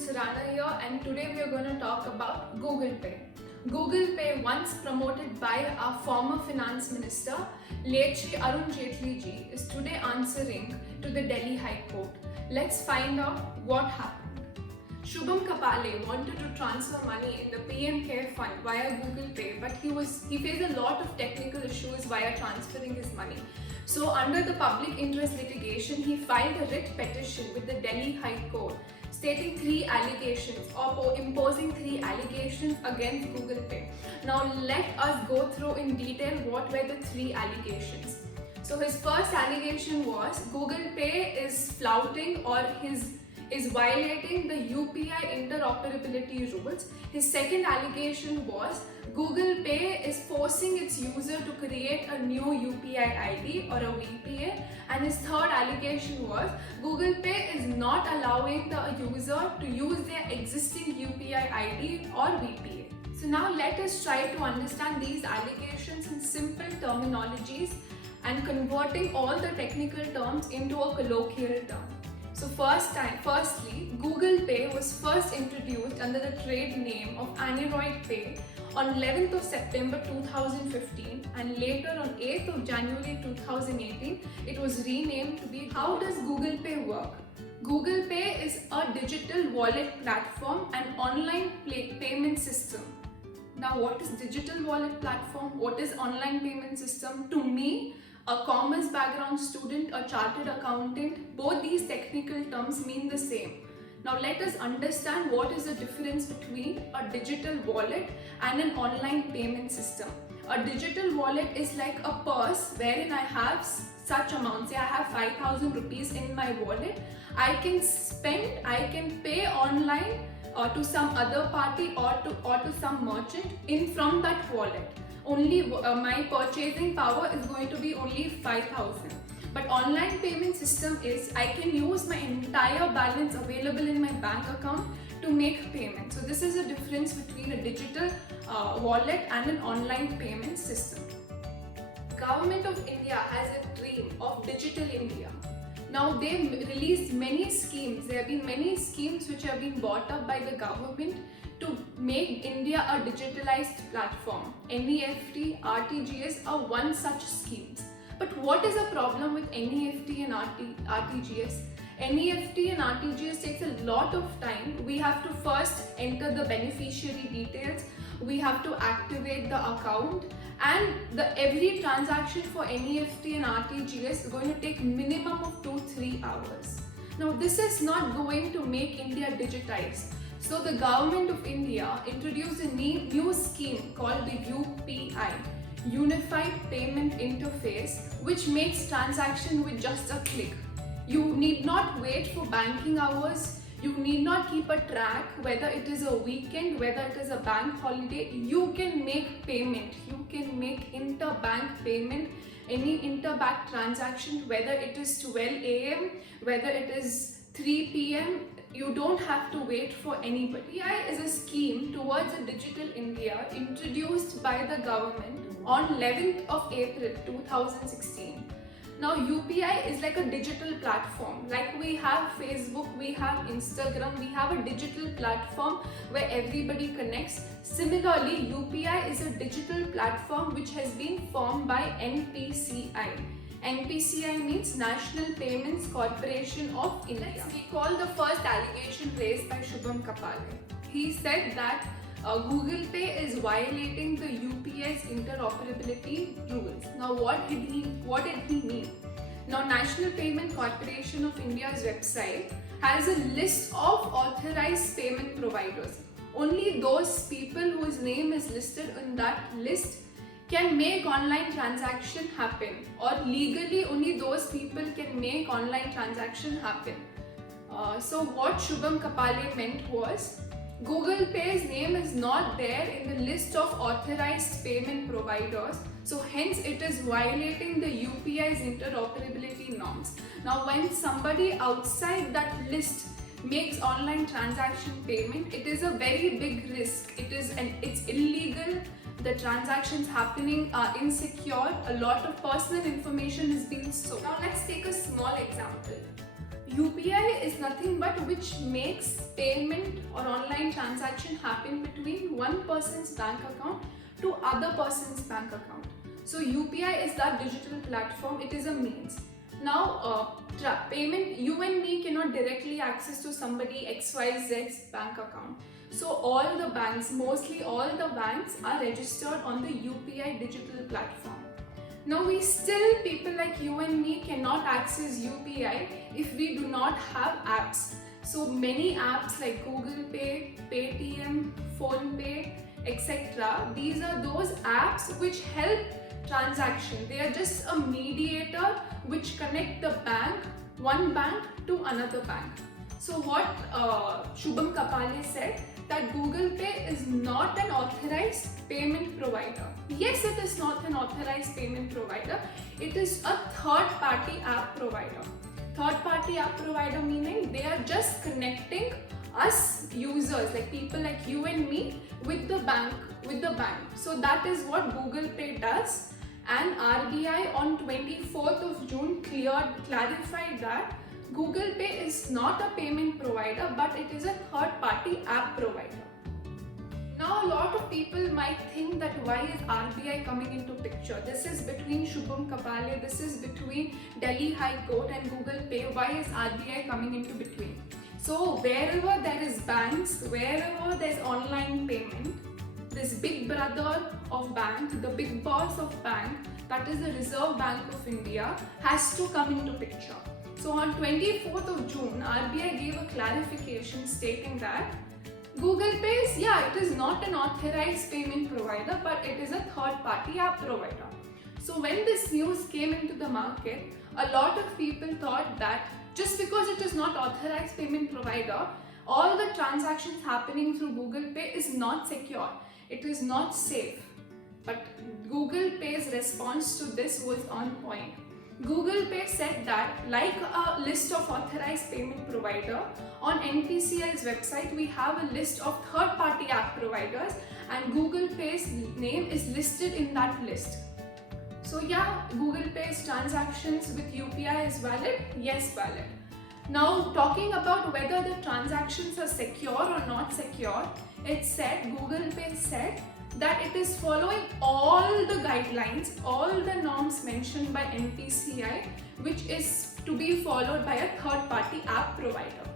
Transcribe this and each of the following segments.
Surana here, and today we are going to talk about Google Pay. Google Pay, once promoted by our former finance minister, late Shri Arun Jaitley ji, is today answering to the Delhi High Court. Let's find out what happened. Shubham Kapale wanted to transfer money in the PM Care Fund via Google Pay, but he faced a lot of technical issues while transferring his money. So under the public interest litigation, he filed a writ petition with the Delhi High Court stating three allegations or imposing three allegations against Google Pay. Now let us go through in detail what were the three allegations. So his first allegation was Google Pay is flouting or is violating the UPI interoperability rules. His second allegation was Google Pay is forcing its user to create a new UPI ID or a VPA, and his third allegation was Google Pay is not allowing the user to use their existing UPI ID or VPA. So now let us try to understand these allegations in simple terminologies and converting all the technical terms into a colloquial term. So firstly, Google Pay was first introduced under the trade name of Aneroid Pay on 11th of September 2015, and later on 8th of January 2018, it was renamed to be. How does Google Pay work? Google Pay is a digital wallet platform and online payment system. Now, what is digital wallet platform? What is online payment system? To me, a commerce background student, a chartered accountant, both these technical terms mean the same. Now let us understand what is the difference between a digital wallet and an online payment system. A digital wallet is like a purse wherein I have such amounts. Say I have 5,000 rupees in my wallet. I can spend, I can pay online to some other party or to some merchant from that wallet. Only my purchasing power is going to be only 5,000. But online payment system is I can use my entire balance available in my bank account to make payment. So this is a difference between a digital wallet and an online payment system. Government of India has a dream of digital India. Now they released many schemes. There have been many schemes which have been brought up by the government to make India a digitalized platform. NEFT, RTGS are one such schemes. But what is the problem with NEFT and RTGS? NEFT and RTGS takes a lot of time. We have to first enter the beneficiary details. We have to activate the account, and every transaction for NEFT and RTGS is going to take minimum of 2-3 hours. Now this is not going to make India digitized. So the government of India introduced a new scheme called the UPI, Unified Payment Interface, which makes transaction with just a click. You need not wait for banking hours. You need not keep a track whether it is a weekend, whether it is a bank holiday. You can make payment. You can make interbank payment, any interbank transaction, whether it is 12 AM, whether it is 3 PM. You don't have to wait for anybody. UPI is a scheme towards a digital India introduced by the government on 11th of April 2016. Now UPI is like a digital platform. Like we have Facebook, we have Instagram, we have a digital platform where everybody connects. Similarly, UPI is a digital platform which has been formed by NPCI. NPCI means National Payments Corporation of India. Let's recall the first allegation raised by Shubham Kapale. He said that Google Pay is violating the UPI's interoperability rules. Now what did he mean? Now National Payment Corporation of India's website has a list of authorized payment providers. Only those people whose name is listed in that list can make online transaction happen, or legally only those people can make online transaction happen. So what Shubham Kapale meant was Google Pay's name is not there in the list of authorized payment providers, so hence it is violating the UPI's interoperability norms. Now when somebody outside that list makes online transaction payment, it is a very big risk. It's illegal. The transactions happening are insecure. A lot of personal information is being stolen. Now let's take a small example. UPI is nothing but which makes payment or online transaction happen between one person's bank account to other person's bank account. So UPI is that digital platform, it is a means. Now payment, you and me cannot directly access to somebody XYZ's bank account. So all the banks, mostly all the banks are registered on the UPI digital platform. Now people like you and me cannot access UPI if we do not have apps. So many apps like Google Pay, Paytm, PhonePe, etc. These are those apps which help transaction. They are just a mediator which connect the one bank to another bank. So what Shubham Kapale said, that Google Pay is not an authorized payment provider. Yes, it is not an authorized payment provider. It is a third-party app provider. Third-party app provider meaning they are just connecting us users, like people like you and me, with the bank. So that is what Google Pay does. And RBI on 24th of June clarified that Google Pay is not a payment provider, but it is a third-party app provider. Now a lot of people might think that why is RBI coming into picture? This is between Shubham Kapale, this is between Delhi High Court and Google Pay. Why is RBI coming into between? So wherever there is banks, wherever there is online payment, this big brother of bank, the big boss of bank, that is the Reserve Bank of India, has to come into picture. So on 24th of June, RBI gave a clarification stating that Google Pay it is not an authorized payment provider, but it is a third-party app provider. So when this news came into the market, a lot of people thought that just because it is not authorized payment provider, all the transactions happening through Google Pay is not secure. It is not safe. But Google Pay's response to this was on point. Google Pay said that like a list of authorized payment provider, on NPCI's website we have a list of third-party app providers and Google Pay's name is listed in that list. So yeah, Google Pay's transactions with UPI is valid? Yes, valid. Now talking about whether the transactions are secure or not secure, Google Pay said that it is following all the guidelines, all the norms mentioned by NPCI, which is to be followed by a third-party app provider.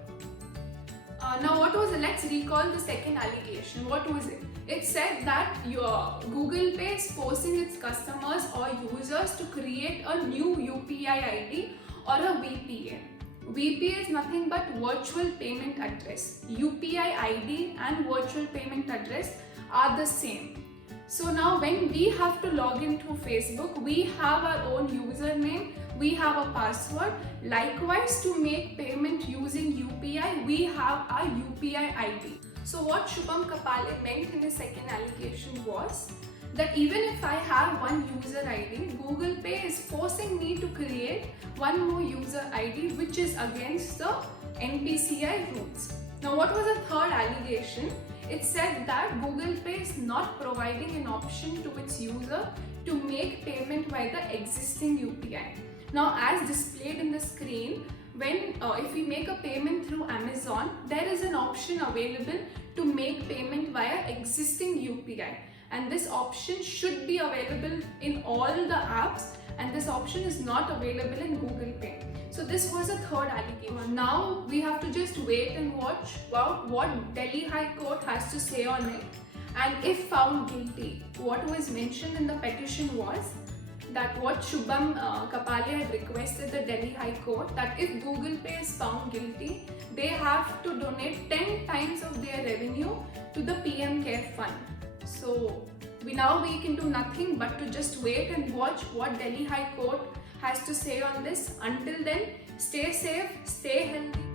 Now let's recall the second allegation. What was it? It said that Google Pay is forcing its customers or users to create a new UPI ID or a VPA. VPA is nothing but virtual payment address. UPI ID and virtual payment address are the same. So now when we have to log into Facebook, we have our own username, we have a password. Likewise, to make payment using UPI, we have our UPI ID. So what Shubham Kapale meant in his second allegation was that even if I have one user ID, Google Pay is forcing me to create one more user ID, which is against the NPCI rules. Now what was the third allegation? It said that Google Pay is not providing an option to its user to make payment via the existing UPI. Now as displayed in the screen, if we make a payment through Amazon, there is an option available to make payment via existing UPI. And this option should be available in all the apps, and this option is not available in Google Pay. So this was a third allegation. Now we have to just wait and watch what Delhi High Court has to say on it. And if found guilty, what was mentioned in the petition was that what Shubham Kapale had requested the Delhi High Court, that if Google Pay is found guilty, they have to donate 10 times of their revenue to the PM Care Fund. So we can do nothing but to just wait and watch what Delhi High Court has to say on this. Until then, stay safe, stay healthy.